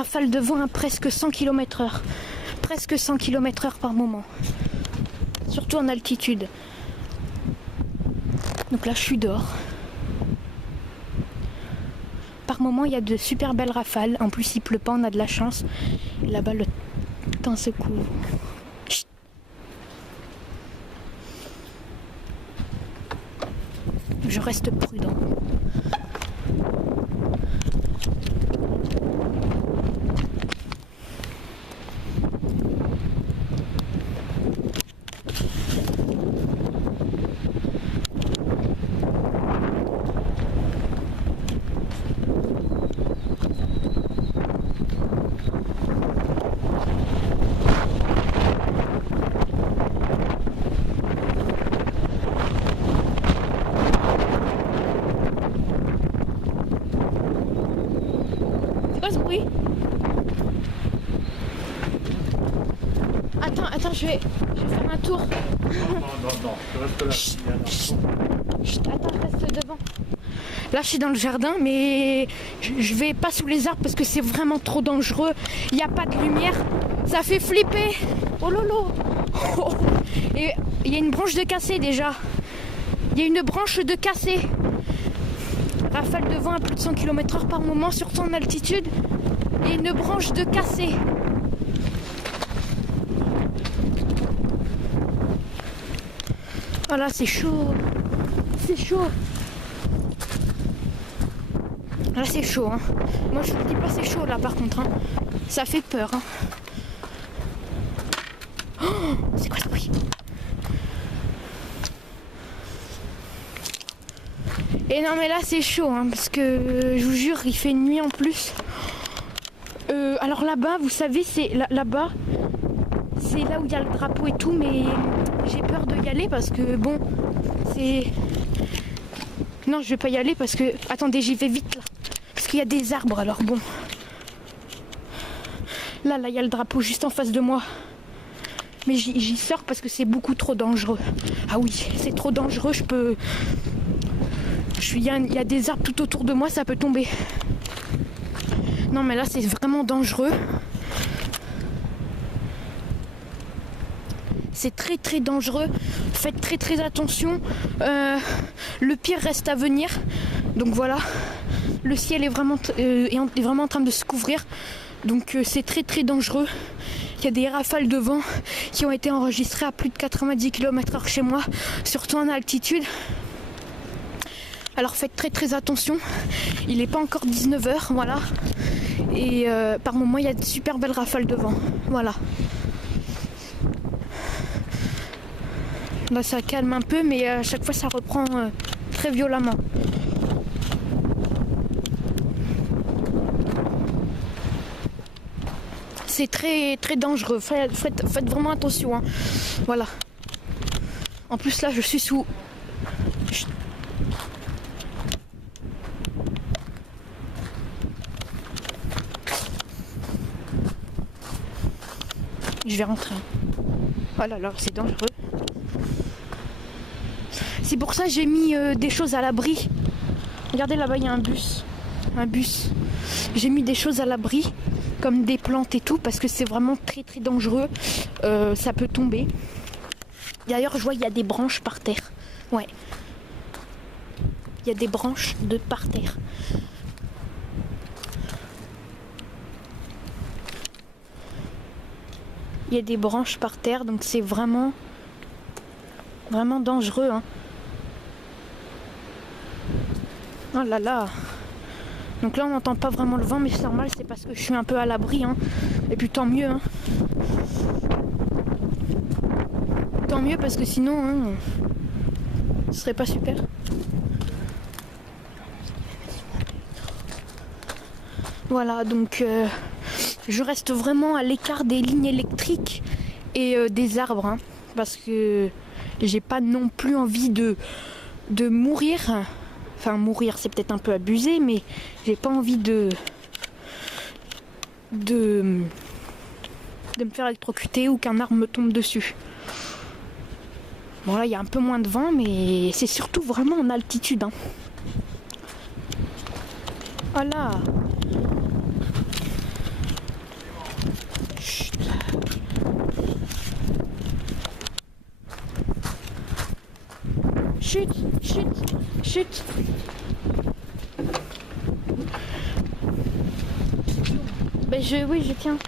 rafales de vent à presque 100 km/h. Presque 100 km/h par moment. Surtout en altitude. Donc là, je suis dehors. Par moment, il y a de super belles rafales. En plus, il pleut pas, on a de la chance. Et là-bas, le temps se couvre. Chut. Je reste prudent. Oui. Attends, je vais faire un tour. Non, je reste là. Chut, attends, reste devant. Là, je suis dans le jardin, mais je vais pas sous les arbres parce que c'est vraiment trop dangereux. Il n'y a pas de lumière. Ça fait flipper. Oh lolo. Oh. Et il y a une branche de cassé déjà. Il y a une branche de cassé. Rafale de vent à plus de 100 km/h par moment, surtout en altitude. Et une branche de cassé. Voilà, c'est chaud. C'est chaud. Là, c'est chaud. Hein. Moi, je vous dis pas c'est chaud là, par contre. Hein. Ça fait peur. Hein. Oh, c'est quoi ce bruit? Et non, mais là, c'est chaud. Hein, parce que, je vous jure, il fait nuit en plus. Alors là-bas, vous savez, c'est là-bas, c'est là où il y a le drapeau et tout, mais j'ai peur de y aller parce que bon, c'est... Non, je vais pas y aller parce que... Attendez, j'y vais vite là. Parce qu'il y a des arbres, alors bon. Là, il y a le drapeau juste en face de moi. Mais j'y sors parce que c'est beaucoup trop dangereux. Ah oui, c'est trop dangereux, je peux... Il y a des arbres tout autour de moi, ça peut tomber. Non mais là c'est vraiment dangereux. C'est très très dangereux. Faites très très attention. Le pire reste à venir. Donc voilà. Le ciel est vraiment en train de se couvrir. Donc c'est très très dangereux. Il y a des rafales de vent qui ont été enregistrées à plus de 90 km/h chez moi. Surtout en altitude. Alors faites très très attention. Il n'est pas encore 19h. Voilà. Et par moment il y a de super belles rafales de vent. Voilà. Là ça calme un peu, mais à chaque fois ça reprend très violemment. C'est très très dangereux. Faites vraiment attention. Hein. Voilà. En plus là je suis sous... Chut. Je vais rentrer. Oh là là, c'est dangereux. C'est pour ça que j'ai mis des choses à l'abri. Regardez là-bas, il y a un bus. Un bus. J'ai mis des choses à l'abri, comme des plantes et tout, parce que c'est vraiment très très dangereux. Ça peut tomber. D'ailleurs, je vois il y a des branches par terre. Ouais. Il y a des branches par terre. Il y a des branches par terre, donc c'est vraiment dangereux. Hein. Oh là là. Donc là on n'entend pas vraiment le vent, mais c'est normal, c'est parce que je suis un peu à l'abri. Hein. Et puis tant mieux. Hein. Tant mieux parce que sinon, hein, ce serait pas super. Voilà, donc... je reste vraiment à l'écart des lignes électriques et des arbres, hein, parce que j'ai pas non plus envie de mourir. Enfin, mourir, c'est peut-être un peu abusé, mais j'ai pas envie de me faire électrocuter ou qu'un arbre me tombe dessus. Bon, là, il y a un peu moins de vent, mais c'est surtout vraiment en altitude. Hein. Voilà. Chut. Ben oui, je tiens.